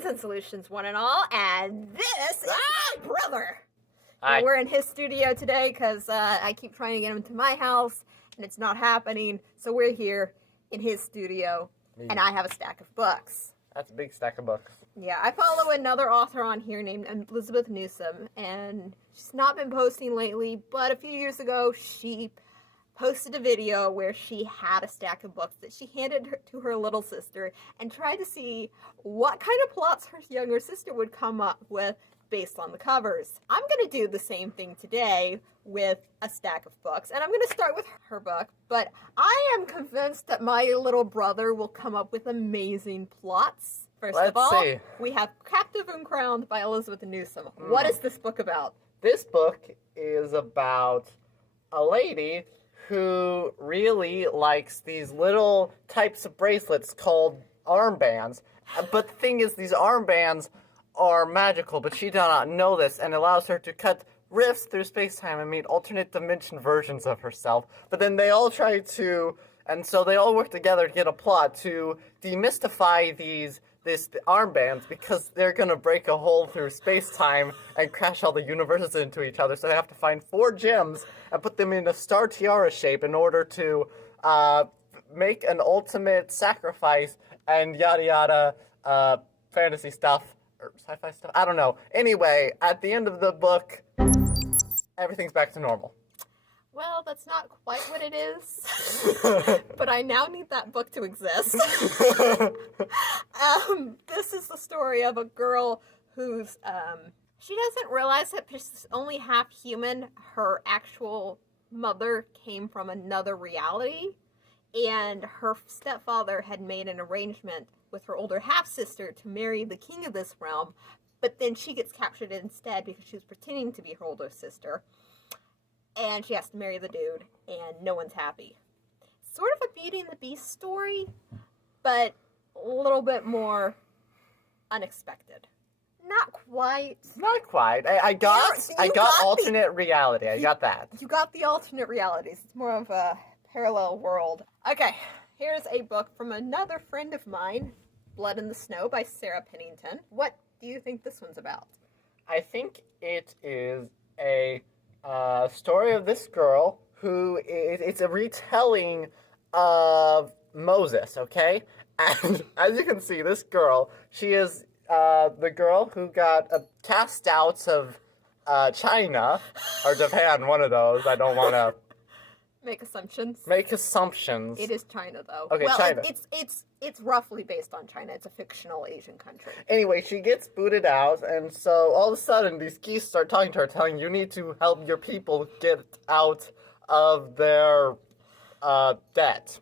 Greetings and solutions, one and all, and this is my brother. Hi. We're in his studio today because I keep trying to get him to my house, and it's not happening, so we're here in his studio, and I have a stack of books. That's a big stack of books. Yeah, I follow another author on here named Elizabeth Newsom, and she's not been posting lately, but a few years ago, she posted a video where she had a stack of books that she handed to her little sister and tried to see what kind of plots her younger sister would come up with based on the covers. I'm going to do the same thing today with a stack of books, and I'm going to start with her book, but I am convinced that my little brother will come up with amazing plots. First of all, we have Captive and Crowned by Elizabeth Newsom. What is this book about? This book is about a lady who really likes these little types of bracelets called armbands. But the thing is, these armbands are magical, but she does not know this, and allows her to cut rifts through space-time and meet alternate dimension versions of herself. But then they all try to, and so they all work together to get a plot to demystify these armbands, because they're gonna break a hole through space-time and crash all the universes into each other. So they have to find 4 gems and put them in a star tiara shape in order to make an ultimate sacrifice and yada yada, fantasy stuff or sci-fi stuff. I don't know. Anyway, at the end of the book, everything's back to normal. Well, that's not quite what it is, but I now need that book to exist. This is the story of a girl who's, she doesn't realize that she's only half human. Her actual mother came from another reality, and her stepfather had made an arrangement with her older half-sister to marry the king of this realm, but then she gets captured instead because she was pretending to be her older sister. And she has to marry the dude, and no one's happy. Sort of a Beauty and the Beast story, but a little bit more unexpected. Not quite. Not quite. I got alternate reality. I got that. You got the alternate realities. It's more of a parallel world. Okay, here's a book from another friend of mine, Blood in the Snow by Sarah Pennington. What do you think this one's about? I think it is a story of this girl who it's a retelling of Moses, okay? And as you can see, this girl, she is the girl who got cast out of China, or Japan, one of those. I don't want to make assumptions. It is China, though. Okay, well, China. It's roughly based on China. It's a fictional Asian country. Anyway, she gets booted out, and so all of a sudden, these geese start talking to her, telling you need to help your people get out of their debt.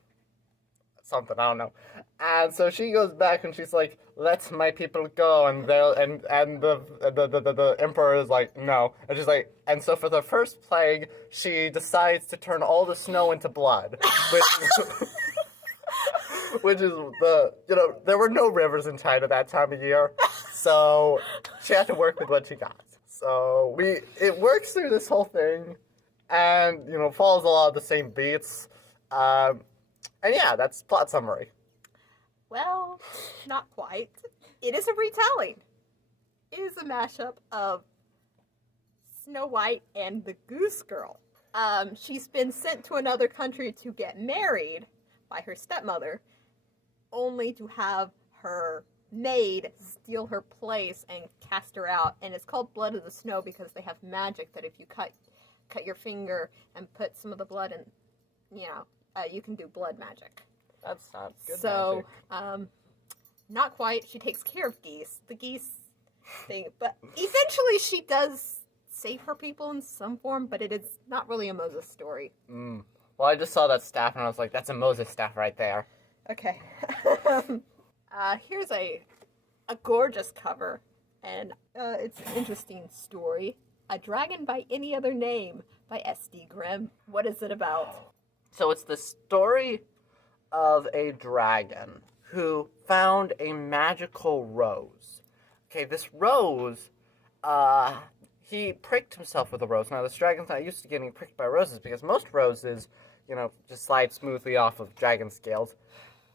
Something, I don't know. And so she goes back and she's like, "Let my people go," and the emperor is like, "No." And she's like, and so for the first plague, she decides to turn all the snow into blood, which is there were no rivers in China that time of year, so she had to work with what she got. So it works through this whole thing, and follows a lot of the same beats. And yeah, that's plot summary. Well, not quite. It is a retelling. It is a mashup of Snow White and the Goose Girl. She's been sent to another country to get married by her stepmother, only to have her maid steal her place and cast her out. And it's called Blood of the Snow because they have magic that if you cut your finger and put some of the blood in, you can do blood magic. That's not good magic. Not quite. She takes care of geese. The geese thing. But eventually she does save her people in some form, but it is not really a Moses story. Well, I just saw that staff and I was like, that's a Moses staff right there. Okay. Here's a gorgeous cover, and it's an interesting story. A Dragon by Any Other Name by S.D. Grimm. What is it about? So it's the story of a dragon who found a magical rose. Okay, this rose, he pricked himself with a rose. Now, this dragon's not used to getting pricked by roses because most roses, just slide smoothly off of dragon scales.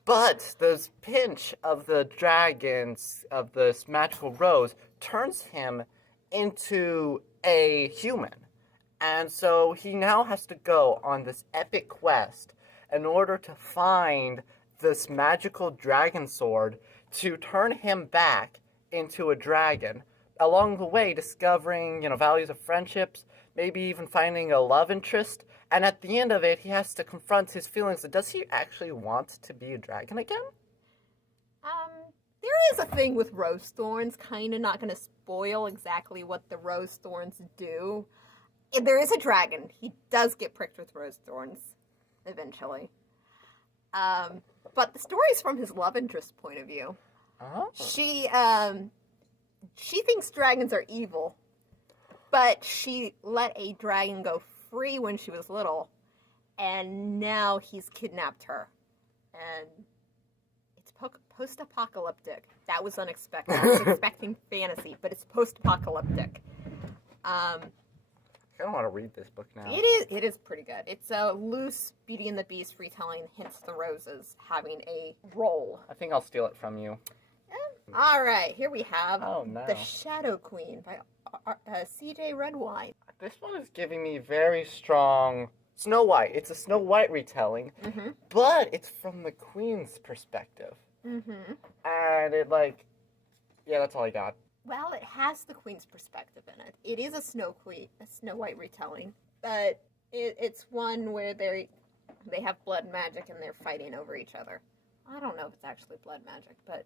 But the pinch of the dragons, of this magical rose, turns him into a human. And so he now has to go on this epic quest in order to find this magical dragon sword to turn him back into a dragon. Along the way, discovering, values of friendships, maybe even finding a love interest. And at the end of it, he has to confront his feelings. Does he actually want to be a dragon again? There is a thing with rose thorns, kind of not going to spoil exactly what the rose thorns do. There is a dragon. He does get pricked with rose thorns, eventually. But the story's from his love interest point of view. Oh. She thinks dragons are evil, but she let a dragon go free when she was little, and now he's kidnapped her. And it's post-apocalyptic. That was unexpected. I was expecting fantasy, but it's post-apocalyptic. I don't want to read this book now. It is pretty good. It's a loose Beauty and the Beast retelling, hence the roses having a role. I think I'll steal it from you. All right, here we have The Shadow Queen by C.J. Redwine. This one is giving me very strong Snow White. It's a Snow White retelling, but it's from the Queen's perspective. And it that's all I got. Well, it has the Queen's perspective in it. It is a Snow White retelling, but it's one where they have blood magic and they're fighting over each other. I don't know if it's actually blood magic, but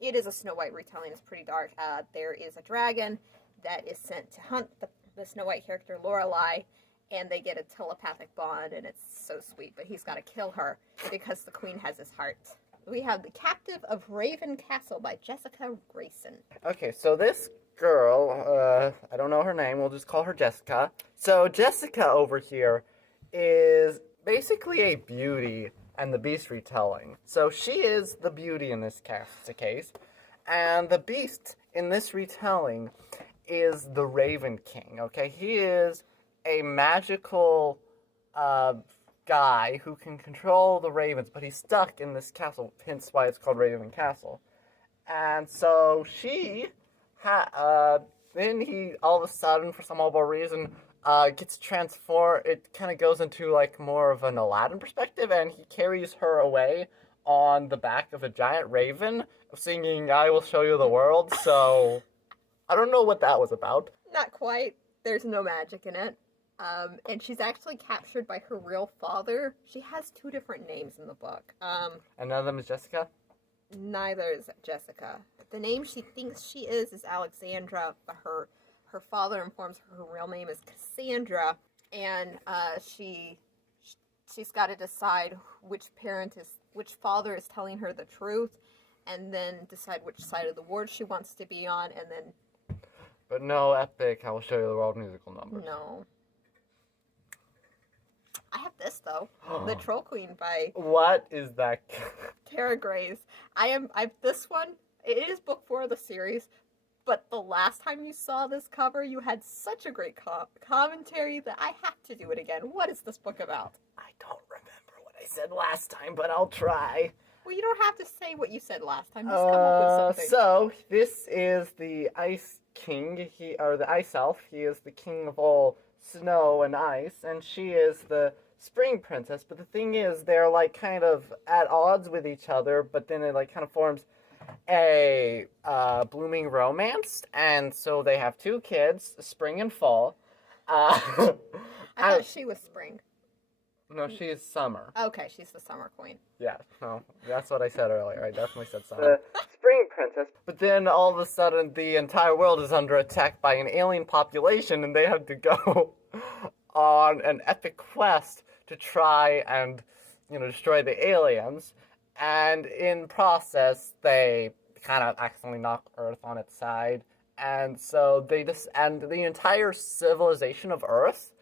it is a Snow White retelling. It's pretty dark. There is a dragon that is sent to hunt the Snow White character Lorelai, and they get a telepathic bond, and it's so sweet. But he's got to kill her because the Queen has his heart. We have The Captive of Raven Castle by Jessica Grayson. Okay, so this girl, I don't know her name, we'll just call her Jessica. So Jessica over here is basically a Beauty and the Beast retelling. So she is the Beauty in this case, and the Beast in this retelling is the Raven King, okay? He is a magical guy who can control the ravens, but he's stuck in this castle, hence why it's called Raven Castle. And so then he, all of a sudden, for some odd reason, gets transformed. It kind of goes into, more of an Aladdin perspective, and he carries her away on the back of a giant raven, singing, "I will show you the world." So, I don't know what that was about. Not quite. There's no magic in it. And she's actually captured by her real father. She has 2 different names in the book. And none of them is Jessica? Neither is Jessica. The name she thinks she is Alexandra, but her father informs her real name is Cassandra, and she's got to decide which father is telling her the truth, and then decide which side of the ward she wants to be on, and then... But no epic, I will show you the world musical numbers. No. I have this, though. The Troll Queen by... What is that? Kara Graves. This one, it is book 4 of the series, but the last time you saw this cover, you had such a great commentary that I have to do it again. What is this book about? I don't remember what I said last time, but I'll try. Well, you don't have to say what you said last time. Just come up with something. So, this is the Ice King, or the Ice Elf. He is the king of all snow and ice, and she is the Spring Princess. But the thing is, they're kind of at odds with each other, but then it kind of forms a blooming romance, and so they have 2 kids, Spring and Fall. I thought she was Spring. No, she is Summer. Okay, she's the Summer Queen. Yeah, no, that's what I said earlier. I definitely said Summer. The Spring Princess. But then all of a sudden, the entire world is under attack by an alien population, and they have to go on an epic quest to try and, destroy the aliens. And in process, they kind of accidentally knock Earth on its side. And so and the entire civilization of Earth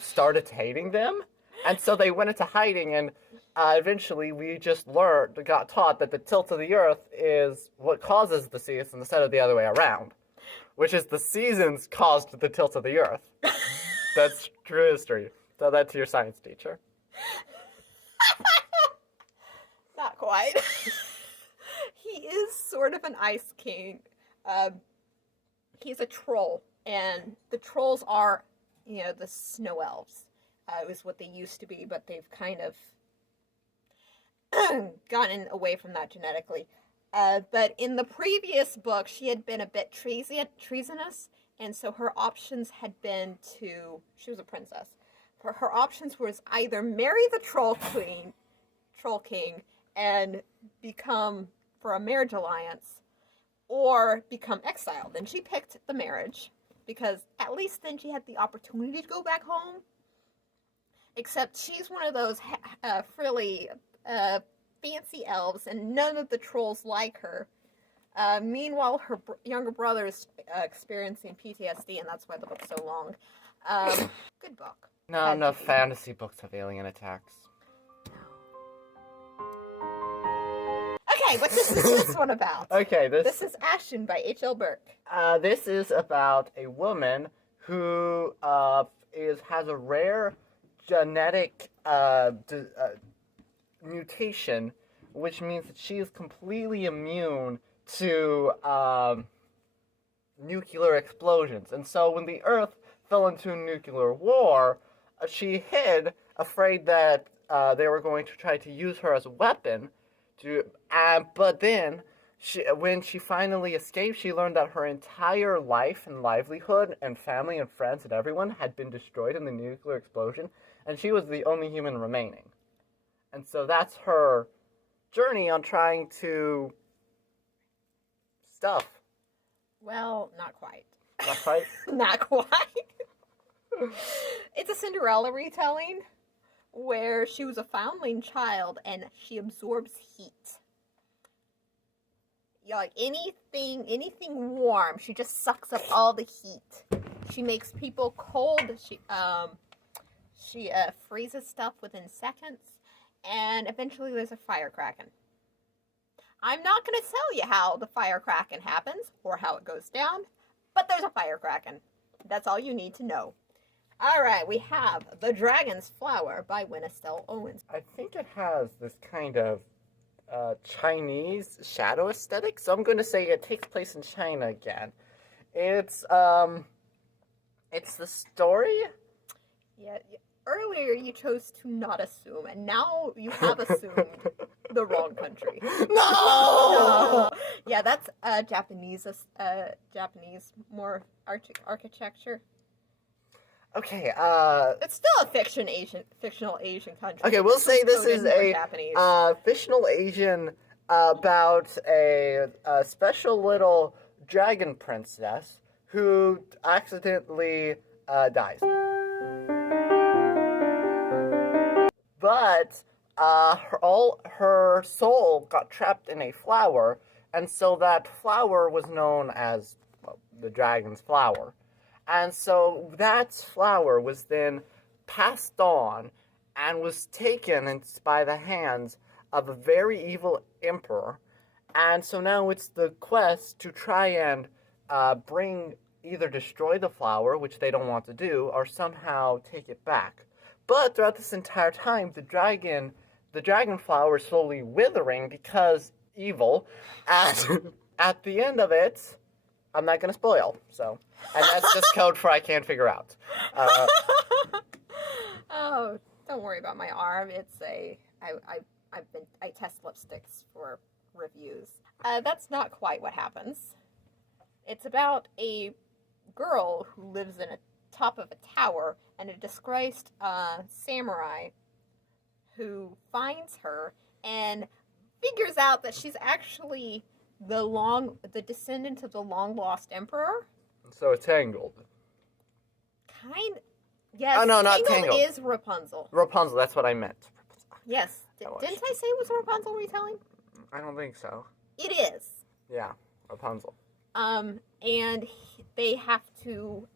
started hating them. And so they went into hiding, and eventually we just got taught that the tilt of the Earth is what causes the seasons instead of the other way around. Which is the seasons caused the tilt of the Earth. That's true history. Tell that to your science teacher. Not quite. He is sort of an ice king. He's a troll, and the trolls are, the snow elves. Is what they used to be, but they've kind of gotten away from that genetically. But in the previous book, she had been a bit treasonous, and so her options had been she was a princess. Her options was either marry the troll king, and become for a marriage alliance, or become exiled. And she picked the marriage, because at least then she had the opportunity to go back home. Except she's one of those frilly, fancy elves, and none of the trolls like her. Meanwhile, her younger brother is experiencing PTSD, and that's why the book's so long. Good book. Not enough fantasy books have alien attacks. Okay, what is this one about? Okay, this is Ashton by H.L. Burke. This is about a woman who has a rare genetic mutation, which means that she is completely immune to nuclear explosions. And so when the Earth fell into a nuclear war, she hid, afraid that they were going to try to use her as a weapon. But then, when she finally escaped, she learned that her entire life and livelihood and family and friends and everyone had been destroyed in the nuclear explosion, and she was the only human remaining. And so that's her journey on trying to stuff. Well, not quite. Not quite? Not quite. It's a Cinderella retelling where she was a foundling child and she absorbs heat. Like anything warm, she just sucks up all the heat. She makes people cold. She freezes stuff within seconds, and eventually there's a firecracker. I'm not going to tell you how the firecracker happens or how it goes down, but there's a firecracker. That's all you need to know. All right, we have The Dragon's Flower by Winestell Owens. I think it has this kind of Chinese shadow aesthetic, so I'm going to say it takes place in China again. It's the story. Yeah, earlier you chose to not assume, and now you have assumed the wrong country. No! Yeah, that's Japanese more architecture. Okay, it's still a fictional Asian country. Okay, we'll say this is a fictional Asian about a special little dragon princess who accidentally dies. But her soul got trapped in a flower, and so that flower was known as the dragon's flower. And so that flower was then passed on and was taken by the hands of a very evil emperor. And so now it's the quest to try and either destroy the flower, which they don't want to do, or somehow take it back. But throughout this entire time, the dragon flower is slowly withering because evil. And at the end of it, I'm not going to spoil, so. And that's just code for I can't figure out. Oh, don't worry about my arm. I test lipsticks for reviews. That's not quite what happens. It's about a girl who lives in a top of a tower, and a disgraced samurai who finds her and figures out that she's actually the descendant of the long lost emperor. So it's Tangled. Yes. Oh no, not Tangled. Is Rapunzel. Rapunzel, that's what I meant. Yes. Didn't I say it was a Rapunzel retelling? I don't think so. It is. Yeah, Rapunzel. And they have to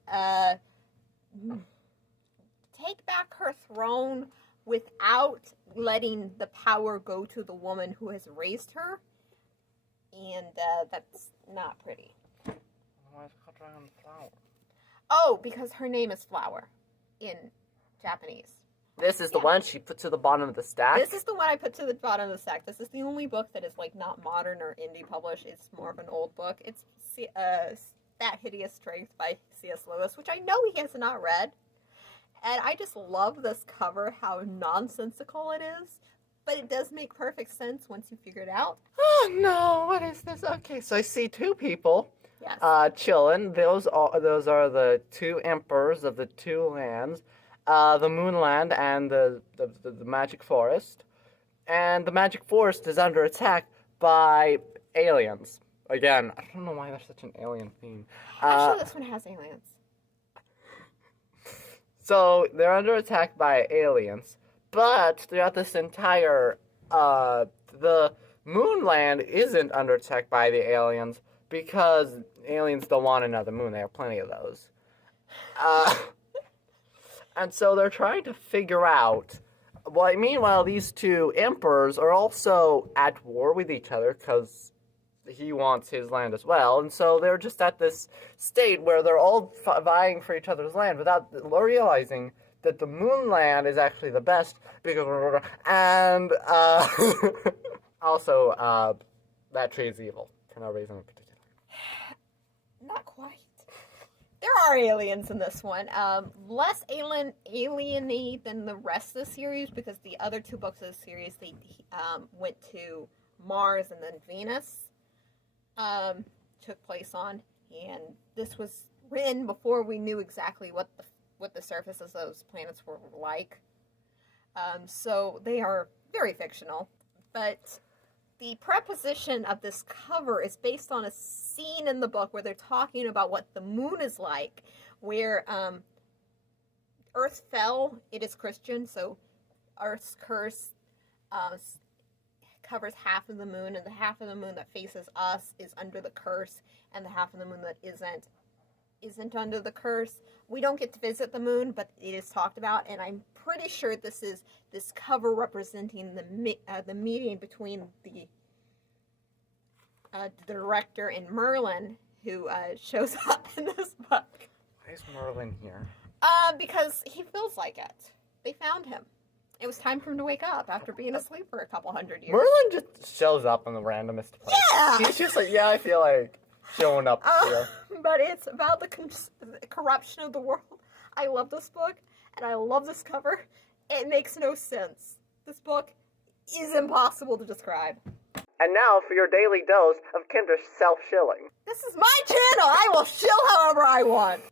take back her throne without letting the power go to the woman who has raised her. And that's not pretty. Why is it called Dragon Flower? Oh, because her name is Flower in Japanese. This is the one she put to the bottom of the stack. This is the one I put to the bottom of the stack. This is the only book that is like not modern or indie published. It's more of an old book. It's That Hideous Strength by C.S. Lewis, which I know he has not read. And I just love this cover, how nonsensical it is. But it does make perfect sense once you figure it out. Oh no, what is this? Okay, so I see two people chilling. Those are the two emperors of the two lands. The Moonland and the Magic Forest. And the Magic Forest is under attack by aliens. Again, I don't know why there's such an alien theme. Actually, this one has aliens. So, they're under attack by aliens. But throughout this entire, the Moonland isn't under attack by the aliens because aliens don't want another moon. They have plenty of those. And so they're trying to figure out. Well, meanwhile, these two emperors are also at war with each other because he wants his land as well. And so they're just at this state where they're all vying for each other's land without realizing that the Moonland is actually the best. And also, that tree is evil for no reason in particular. Not quite. There are aliens in this one. Less alien-y than the rest of the series because the other two books of the series, they went to Mars and then Venus. Took place on, and this was written before we knew exactly what the surfaces of those planets were like. So they are very fictional, but the preposition of this cover is based on a scene in the book where they're talking about what the moon is like, where Earth fell. It is Christian, so Earth's curse covers half of the moon, and the half of the moon that faces us is under the curse, and the half of the moon that isn't under the curse. We don't get to visit the moon, but it is talked about, and I'm pretty sure this is this cover representing the meeting between the director and Merlin, who shows up in this book. Why is Merlin here? Because he feels like it. They found him. It was time for him to wake up after being asleep for a couple hundred years. Merlin just shows up in the randomest place. Yeah! He's just like, yeah, I feel like showing up here. But it's about the corruption of the world. I love this book, and I love this cover. It makes no sense. This book is impossible to describe. And now for your daily dose of Kendra's self-shilling. This is my channel! I will shill however I want!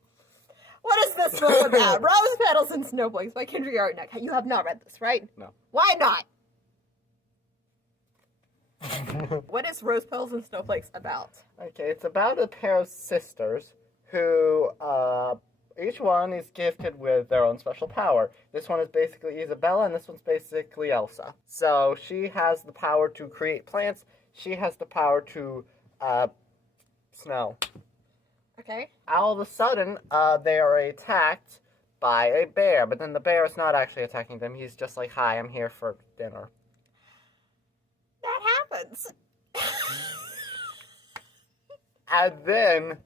What is this book about? Rose Petals and Snowflakes by Kendra Yardneck. You have not read this, right? No. Why not? What is Rose Petals and Snowflakes about? Okay, it's about a pair of sisters who, each one is gifted with their own special power. This one is basically Isabella, and this one's basically Elsa. So she has the power to create plants. She has the power to, snow. Okay. All of a sudden, they are attacked by a bear, but then the bear is not actually attacking them. He's just like, hi, I'm here for dinner. That happens. And then,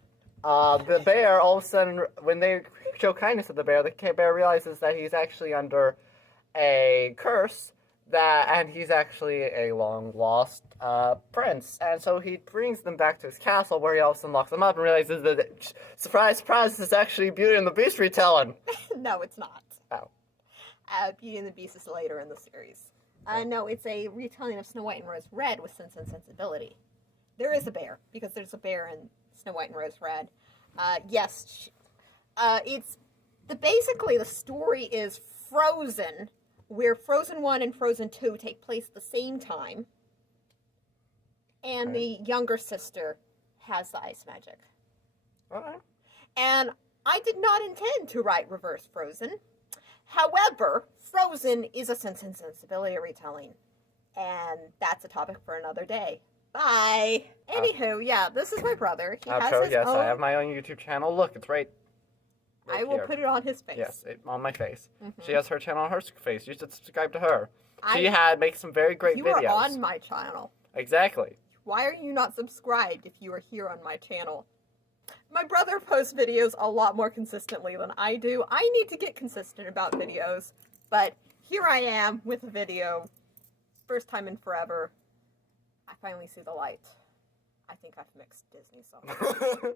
the bear, all of a sudden, when they show kindness to the bear realizes that he's actually under a curse, and he's actually a long-lost prince. And so he brings them back to his castle, where he all of a sudden locks them up and realizes that, surprise, surprise, this is actually Beauty and the Beast retelling. No, it's not. Oh. Beauty and the Beast is later in the series. No, it's a retelling of Snow White and Rose Red with Sense and Sensibility. There is a bear, because there's a bear in Snow White and Rose Red. Yes, basically the story is Frozen, where Frozen 1 and Frozen 2 take place at the same time, and the younger sister has the ice magic. Okay. And I did not intend to write Reverse Frozen. However, Frozen is a Sense and Sensibility retelling, and that's a topic for another day. Bye! Anywho, yeah, this is my brother. He has his own... I have my own YouTube channel. Look, it's right I will here. put it on his face. Yes, on my face. Mm-hmm. She has her channel on her face. You should subscribe to her. She makes some very great videos. You are on my channel. Exactly. Why are you not subscribed if you are here on my channel? My brother posts videos a lot more consistently than I do. I need to get consistent about videos, but here I am with a video. First time in forever. I finally see the light. I think I've mixed Disney songs.